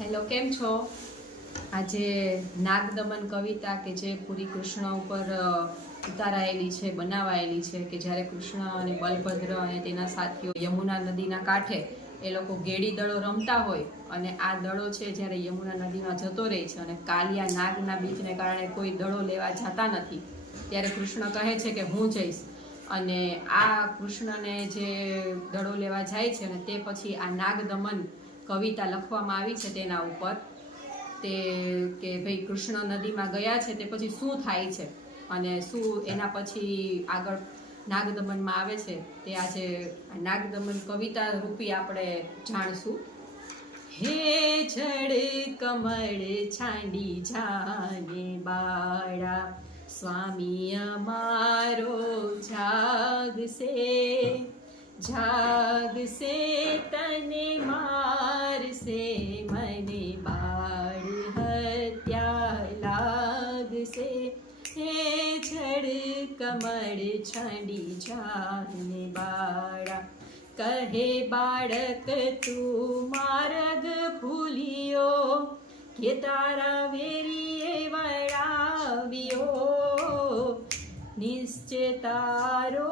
Hello, કેમ છો? આજે નાગદમન કવિતા કે જે પૂરી કૃષ્ણ ઉપર ઉતારાયેલી છે, બનાવાયેલી છે કે જ્યારે કૃષ્ણ અને બલભદ્ર અને તેના સાથીઓ યમુના નદીના કાંઠે એ લોકો ગેડી દળો રમતા હોય અને આ દળો છે જ્યારે યમુના નદીમાં જતો રહે છે અને કાલિયા નાગના બીજને કારણે કોઈ દળો લેવા જતા નથી, ત્યારે કૃષ્ણ કહે છે કે હું જઈશ. અને આ કૃષ્ણને જે દળો લેવા જાય છે અને તે પછી આ નાગદમન કવિતા લખવામાં આવી છે તેના ઉપર. તે કે ભાઈ કૃષ્ણ નદીમાં ગયા છે તે પછી શું થાય છે? અને શું એના પછી આગળ નાગદમનમાં આવે છે? તે આજે નાગદમન કવિતા રૂપી આપણે જાણશું. હે જડ કમળ છાંડી જાને બાળા, સ્વામી અમારો જાગશે જાગશે તને હે જડ કમળ છાંડી જાને બાળા. કહે બાળક, તું માર્ગ ભૂલ્યો. કે તારા વેરીએ વળાવ્યો. નિશ્ચય તારો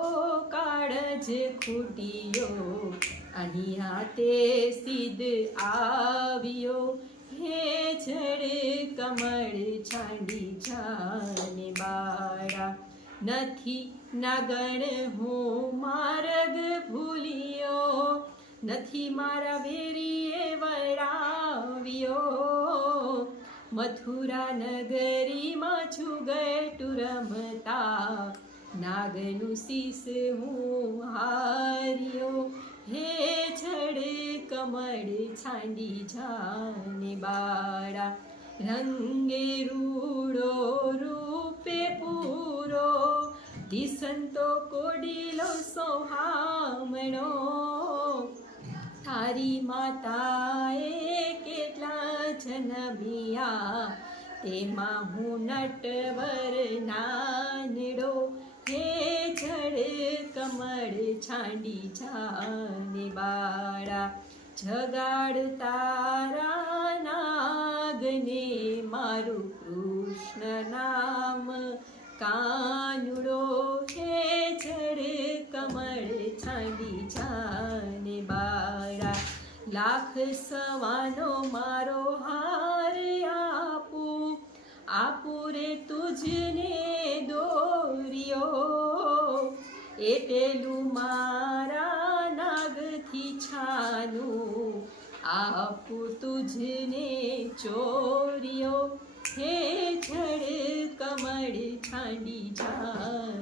કાળજ ખૂટ્યો. અહીંયા તે સિદ્ધ આવ્યો. હે જડ કમળ છાંડી જાને બારા. નથી નાગણ હું માર્ગ ભૂલ્યો. નથી મારા વેરીએ વળાવ્યો મથુરા નગરીમાં છુગટુ રમતા. નાગનું શીશ હું હાર્યો છાંડી જાને બાળા. રંગે રૂડો રૂપે પૂરો. દિસંતો કોડીલો સોહામણો. તારી માતાએ કેટલા જન્મ્યા? તેમાં હું નટવર નાનડો. હે જડ કમળ છાંડી જાને બાળા. જગાડ તારા નાગને મારું કૃષ્ણ નામ. કાનુડો હે જડ કમળ છાંડી જાને બારા. લાખ સવાનો મારો હાર આપું. આપું રે તુજને દોર્યો મારા નાગથી છાનું. આપું તુજને ચોર્યો હે જડ કમળ છાંડી જાને.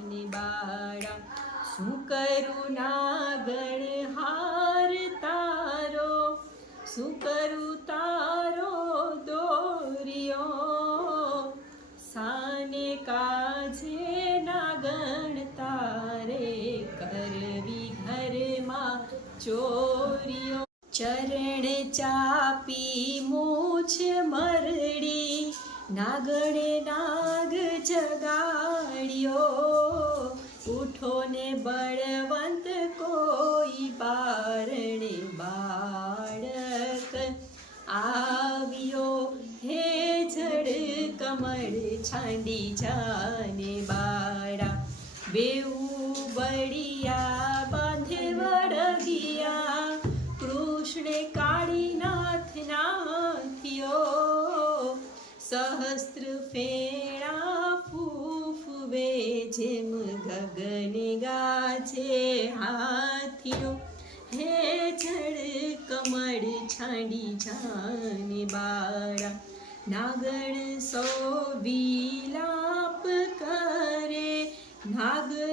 ચોરીઓ ચરણ ચાપી મૂછ મરડી, નાગણે નાગ જગાડ્યો. ઉઠો ને બળવંત કોઈ બારણે બાળક આવ્યો. હે જડ કમળ છાંડી જાને બાળા. બેઉ બળિયા વળગિયા કૃષ્ણે કાળી નાથ નાથિયો સહસ્ત્ર ફેણા ફૂફવે જેમ ગગન ગાજે હાથિયો હે જડ કમળ છાંડી જાને બારા નાગણ સો વિલાપ કરે. નાગને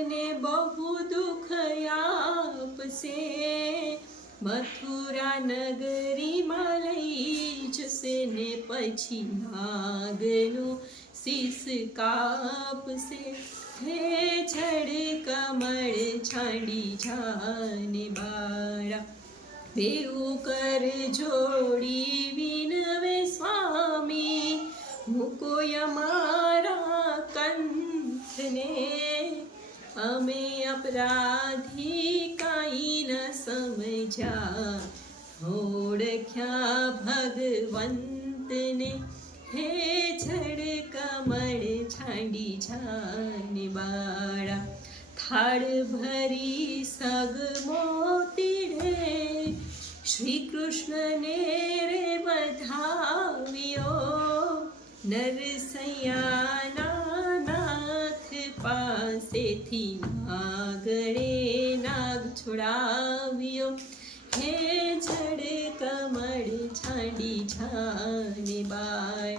મથુરા નગરીમાં લઈ જશે ને પછી નાગનો શીસ કાપશે. હે જડ કમળ છાંડી જાને બાળા. દેવું કર જોડી વિનવે સ્વામી. મૂકો અમારા કંઠને અમે અપરાધી કાંઈ ન સમજ્યા. ઓળખ્યા ભગવંતને હે છડ કમળ છાંડી છાની બાળા. થાળ ભરી સગ મોતી રે. શ્રી કૃષ્ણને રે વધાવ્યો. નરસૈયાના નાથ પાસેથી માગડે નાગ છોડાવ્યો. હે જડ કમળ છાંડી છાને બા